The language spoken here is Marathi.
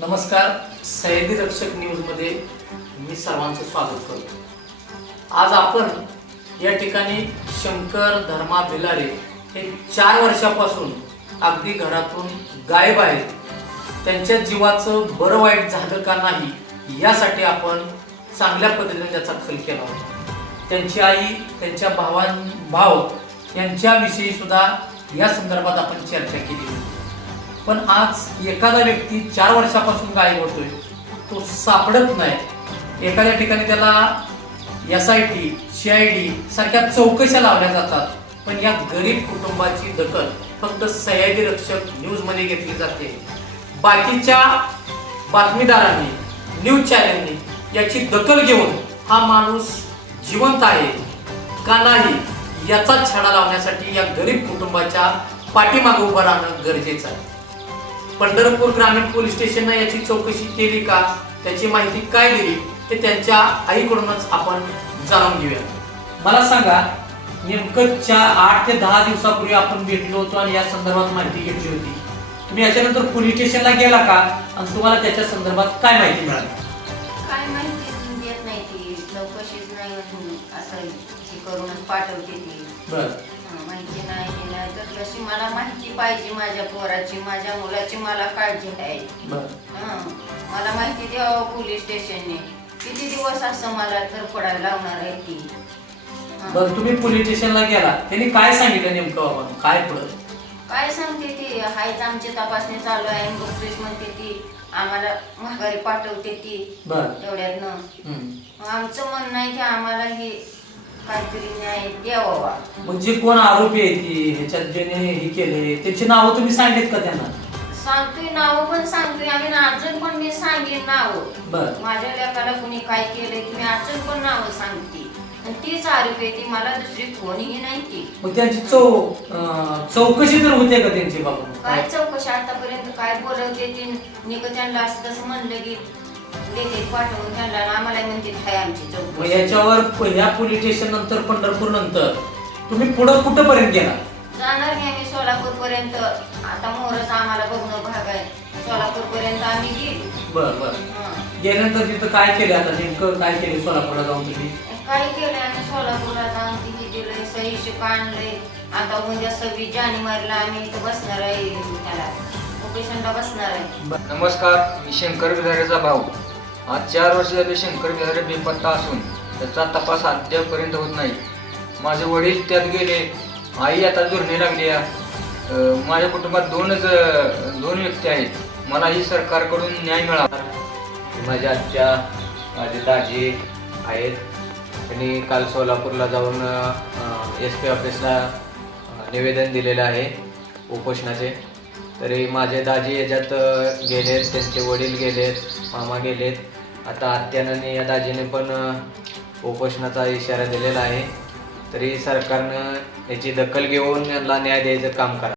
नमस्कार सह्याद्री रक्षक न्यूजमध्ये मी सर्वांचं स्वागत करतो. आज आपण या ठिकाणी शंकर धर्मा भिलारे हे चार वर्षापासून अगदी घरातून गायब आहेत. त्यांच्या जीवाचं बरं वाईट झालं का नाही यासाठी आपण चांगल्या पद्धतीने त्याचा खल केला होता. त्यांची आई त्यांच्या भावां भाव यांच्याविषयी सुद्धा या संदर्भात आपण चर्चा केली होती. पण आज एखादा व्यक्ती चार वर्षापासून गायब होतोय तो सापडत नाही. एखाद्या ठिकाणी त्याला S I T C I D सारख्या चौकशा लावल्या जातात. पण या गरीब कुटुंबाची दखल फक्त सह्याद्री रक्षक न्यूजमध्ये घेतली जाते. बाकीच्या बातमीदारांनी न्यूज चॅनलनी याची दखल घेऊन हा माणूस जिवंत आहे का नाही याचा छडा लावण्यासाठी या गरीब कुटुंबाच्या पाठीमागे उभं राहणं गरजेचं आहे. पंढरपूर ग्रामीण पोलीस स्टेशननं याची चौकशी केली का? त्याची माहिती काय दिली? ते त्यांच्या आईकडूनच आपण जाणून घेऊया. मला सांगा नेमकं चार आठ ते दहा दिवसापूर्वी आपण भेटलो होतो आणि या संदर्भात माहिती घेतली होती. तुम्ही याच्यानंतर पोलीस स्टेशनला गेला का? आणि तुम्हाला त्याच्या संदर्भात काय माहिती मिळाली? काय माहिती? असं हे करूनच पाठवते ती. बर. हं, माहिती नाही तर मला माहिती पाहिजे माझ्या पोराची माझ्या मुलाची मला काळजी आहे. बर. हं, मला माहिती द्यावं पोलीस स्टेशनने. किती दिवस असं मला तर पडायला लावणार आहे ती? हं. बर तुम्ही पोलीस स्टेशनला गेला. त्यांनी काय सांगितलं नेमकं बाबा? काय पुढं काय सांगते ती? हायच आमची तपासणी चालू आहे. पोलीस म्हणते ती आम्हाला माघारी पाठवते ती बर. तेवढ्यातनं. मग आमचं म्हणणं आहे की आम्हाला हे काहीतरी न्याय द्यावा. मग जे कोण आरोपी आहे ती ह्याच्यात ज्याने हे केले त्याची नावं तुम्ही सांगितलेत का त्यांना? सांगतोय नाव पण सांगतोय. आम्ही अजून पण मी सांगेन नाव. बर. माझ्या लेकाला कुणी काय केलंय की मी अजून पण नाव सांगते आणि तीच आरोपी आहे ती मला दुसरी कोणीही नाही ती मग त्यांची चौ अं, चौकशी तर होते का त्यांची बाबा? काय चौकशी? आतापर्यंत काय बोलवते ती निक त्यांना असं तसं म्हणलं की देते पाठवून त्यांना. आणि आम्हाला म्हणते हाय आमची मग चौकशी याच्यावर पहिल्या पोलीस स्टेशन नंतर पंढरपूर नंतर तुम्ही पुढं कुठं पर्यंत गेला? जाणार नाही आम्ही सोलापूर पर्यंत आता मोहरच आम्हाला बघणं भाग आहे. सोलापूर पर्यंत आम्ही गेलो. बर बर. हं. गेल्यानंतर तिथं काय केलं आता? नेमकं काय केलं सोलापूरला जाऊन तुम्ही? काय केलंय आम्ही सोलापूरला जाऊन तिथे दिलंय आणलंय आता उद्या सव्वीस जानेवारीला आम्ही इथं बसणार आहे त्याला लोकेशनला बसणार आहे. नमस्कार मी शंकर बिहारेचा भाऊ. आज चार वर्ष झाले शंकर बिहारे बेपत्ता असून त्याचा तपास अद्यापपर्यंत होत नाही. माझे वडील त्यात गेले आई आता दुरणे लागली आहे. माझ्या कुटुंबात दोनच अं, दोन व्यक्ती आहेत. मला ही सरकारकडून न्याय मिळावा माझ्या आजच्या माझे दाजी आहेत. त्यांनी काल सोलापूरला जाऊन एस पी ऑफिसला निवेदन दिलेलं आहे उपोषणाचे. तरी माझे दाजी याच्यात गेलेत त्यांचे वडील गेलेत मामा गेलेत. आता आत्यानं आणि या दाजीने पण उपोषणाचा इशारा दिलेला आहे. तरी सरकारनं याची दखल घेऊन यांना न्याय द्यायचं काम करा.